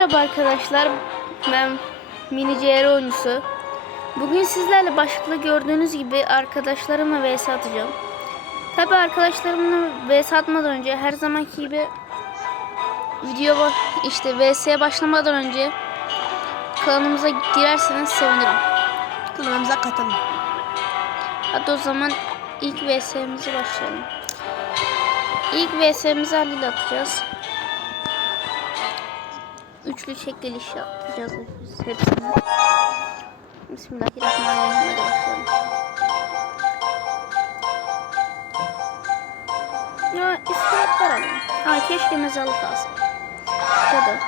Merhaba arkadaşlar, ben Mini CR oyuncusu. Bugün sizlerle başlıkta gördüğünüz gibi arkadaşlarımla vs atacağım. Tabi arkadaşlarımla vs atmadan önce her zamanki gibi video işte vs'ye başlamadan önce kanalımıza girerseniz sevinirim. Kanalımıza katılın. Hadi o zaman ilk vs'mizi başlayalım. İlk vs'mizi Ali ile atacağız. Üçlü çekiliş yapacağız biz hepsini. Bismillahirrahmanirrahim. Hadi başlayalım. Ya iskeletler alayım. Ha keşke mezarlık alsın. Ya da.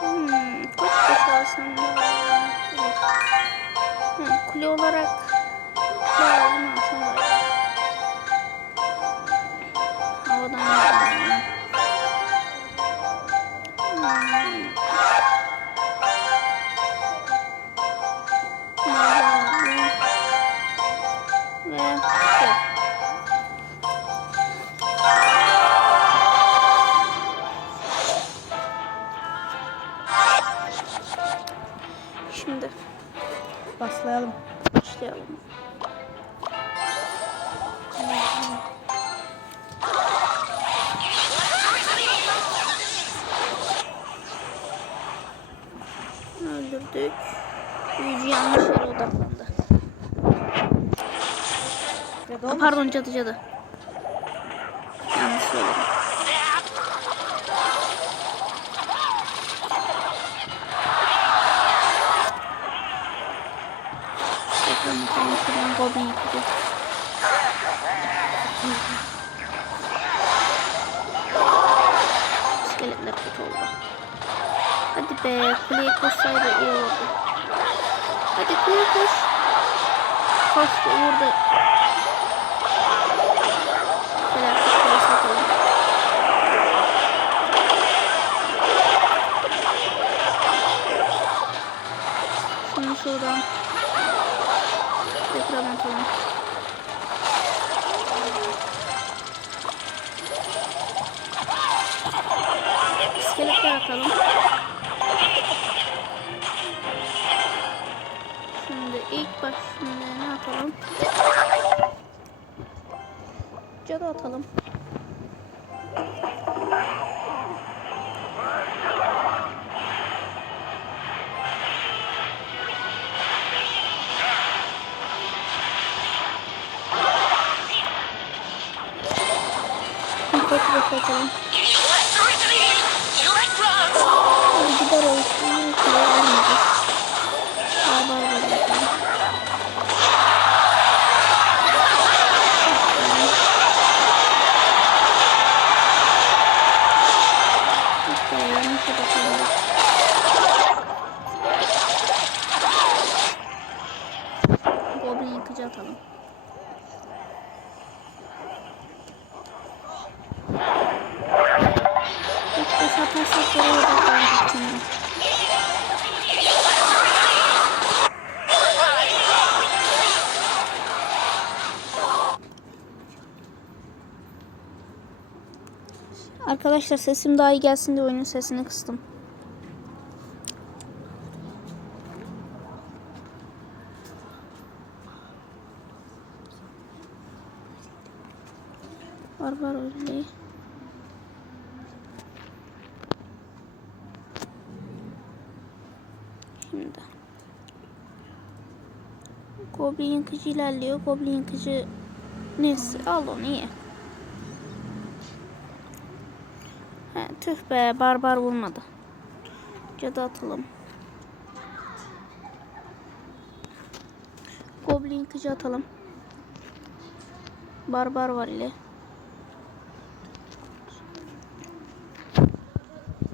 Hmm, kaç kuş alsam da. Hı, kule olarak bayağı bunu alsam Başlayalım. başlayalım. Öldürdük. Büyücü yanlış yere odaklandı. Olmaz. Pardon cadı cadı. Yanlış söyledim. Bakalım şuradan goblin yapacağız. İskeletler kötü oldu. Hadi be kuleye koşsaydı iyi olurdu. Hadi kuleye koş. Koştu vurdu. Felaket kulesi atalım. Şunu şuradan tekrar atalım. İskeletler atalım. Şimdi ilk baş şimdi ne atalım? Cadı atalım. Arkadaşlar sesim daha iyi gelsin diye oyunun sesini kıstım. Barbar öyle. Şimdi. Goblin yıkıcı ilerliyor. Goblin yıkıcı neyse al onu ye. Tüh be barbar vurmadı. Cadı atalım. Goblin yıkıcı atalım. Barbar var ile.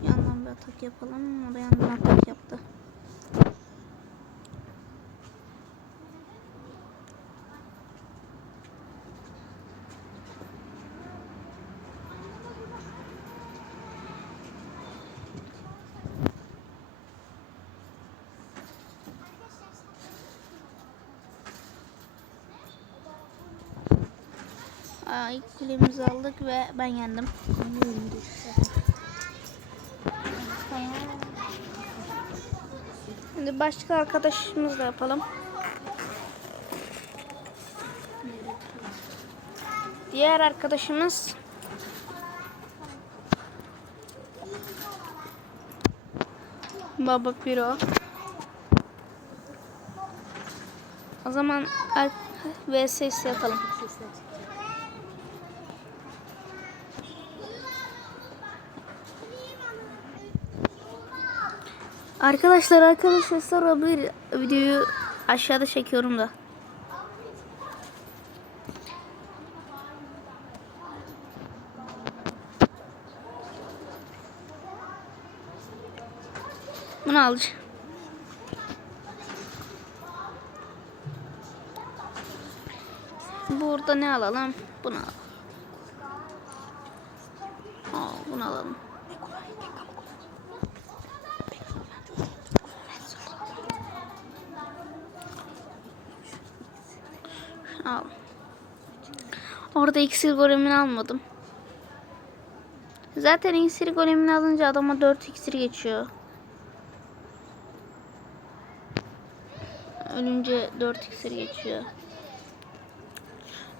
Yandan bir atak yapalım. O da yandan atak yaptı. ilk kulemizi aldık ve ben yendim. Şimdi başka arkadaşımızla yapalım. Diğer arkadaşımız Baba Piro. O zaman vs yapalım. Arkadaşlar arkadaşlar sonra bir videoyu aşağıda çekiyorum da. Bunu alacağım. Burada ne alalım? Bunu alalım. Aa, bunu alalım. Al. Orada iksir golemini almadım. Zaten iksir golemini alınca adama 4 iksir geçiyor. Ölünce 4 iksir geçiyor.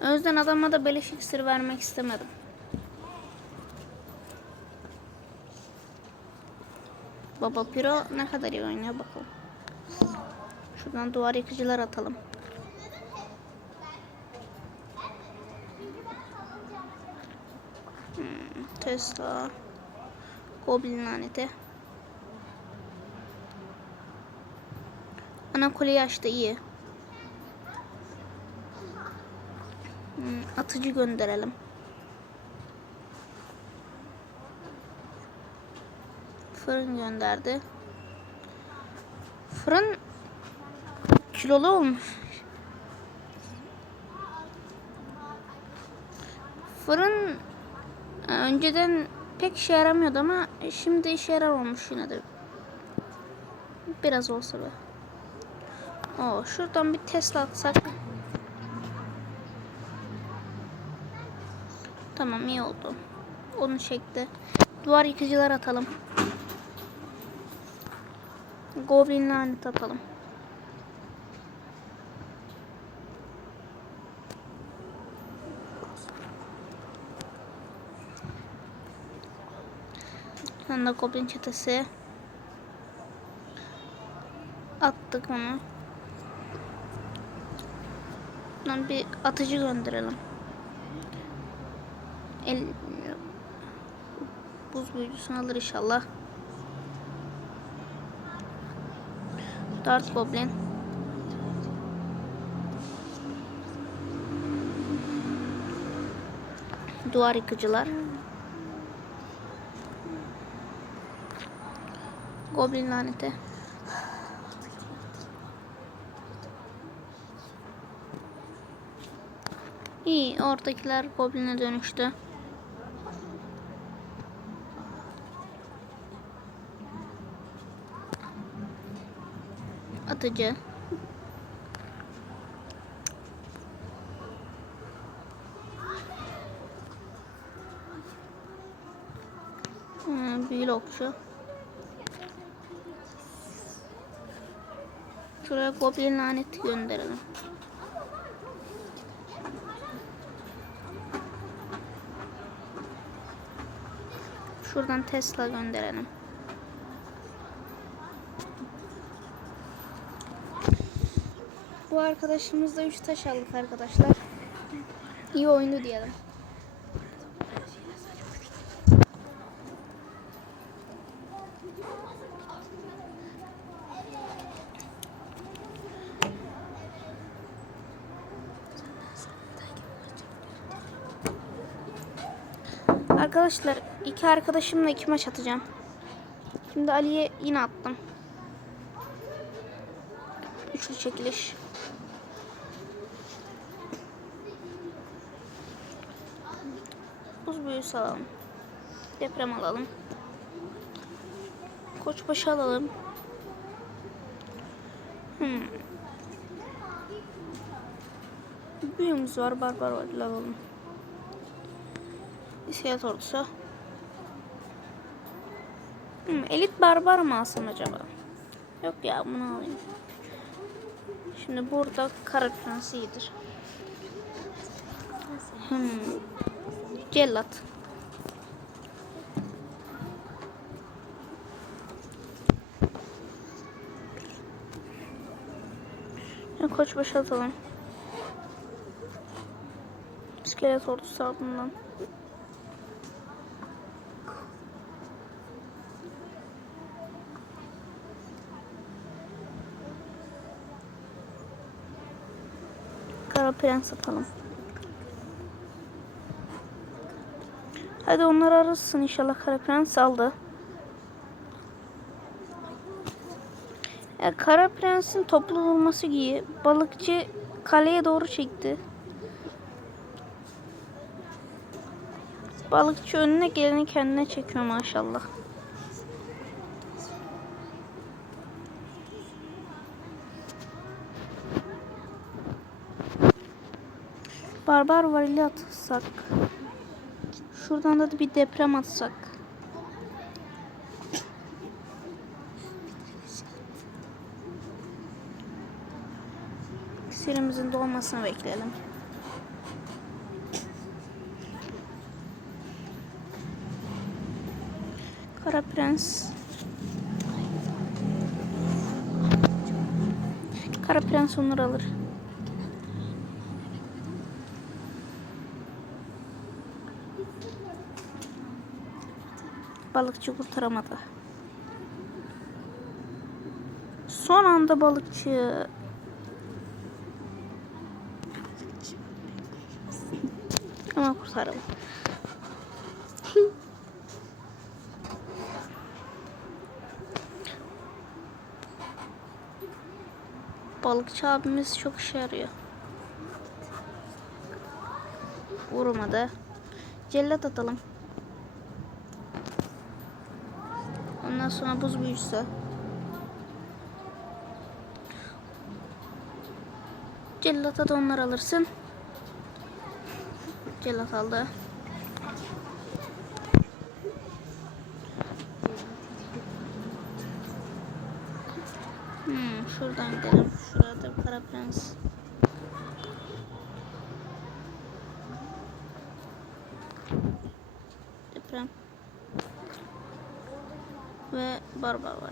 O yüzden adama da beleş iksir vermek istemedim. Baba Piro ne kadar iyi oynuyor bakalım. Şuradan duvar yıkıcılar atalım. Tesla. Goblin laneti. Ana kuleyi açtı iyi. Hmm, atıcı gönderelim. Fırın gönderdi. Fırın kilolu olmuş. Fırın önceden pek işe yaramıyordu ama şimdi işe yarar olmuş yine de. Biraz olsa be. Oo, şuradan bir Tesla atsak. Tamam iyi oldu. Onu çekti. Duvar yıkıcılar atalım. Goblin lanet atalım. De goblin çetesi. Attık onu. Buradan bir atıcı gönderelim. El buz büyücüsünü alır inşallah. Dart Goblin. Duvar yıkıcılar. Goblin laneti. İyi, oradakiler gobline dönüştü. Atıcı. Hmm, büyülü okçu. Şuraya goblin laneti gönderelim. Şuradan Tesla gönderelim. Bu arkadaşımızda 3 taş aldık arkadaşlar. İyi oyundu diyelim. Arkadaşlar iki arkadaşımla iki maç atacağım. Şimdi Ali'ye yine attım. Üçlü çekiliş. Buz büyüsü alalım. Deprem alalım. Koçbaşı alalım. Hmm. Büyümüz var. Barbar var. Alalım. İskelet ordusu. Hmm, elit barbar mı alsam acaba? Yok ya bunu alayım. Şimdi burada kara prens iyidir. Hmm. Cellat. Koç başı atalım. İskelet ordusu ardından. Prens atalım. Hadi onlar arasın inşallah kara prens aldı. Ya kara prensin toplu olması iyi. Balıkçı kaleye doğru çekti. Balıkçı önüne geleni kendine çekiyor maşallah. Barbar varili atsak. Şuradan da bir deprem atsak. Sirimizin dolmasını bekleyelim. Kara Prens. Kara Prens onları alır. Balıkçı kurtaramadı. Son anda balıkçı ama kurtaralım. Balıkçı abimiz çok işe yarıyor. Vurmadı. Cellat atalım. Ondan sonra buz büyüsü. Cellata da onlar alırsın. Cellat aldı. Hmm, şuradan gidelim. Şurada Kara Prens. Deprem. Ve Barbar var.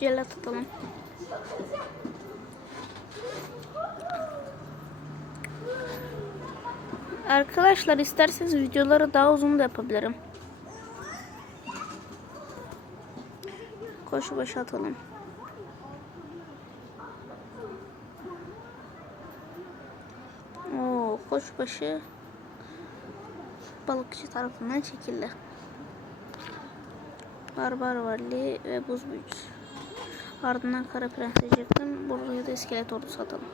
Celat atalım. Arkadaşlar isterseniz videoları daha uzun da yapabilirim. Koşu başı atalım. Oo, koşu başı balıkçı tarafından çekildi. Barbar Valli ve Buz Büyücüsü. Ardından Kara Prens diyecektim. Buraya da iskelet ordusu atalım.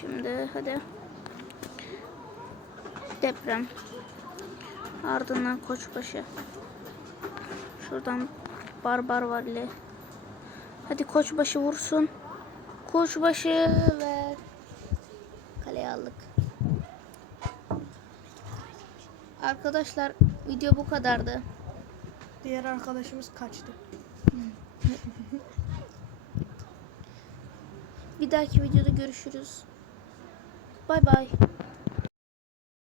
Şimdi hadi. Deprem. Ardından Koçbaşı. Şuradan Barbar Valli. Hadi Koçbaşı vursun. Koçbaşı ve kaleye aldık. Arkadaşlar video bu kadardı. Diğer arkadaşımız kaçtı. Bir dahaki videoda görüşürüz. Bay bay.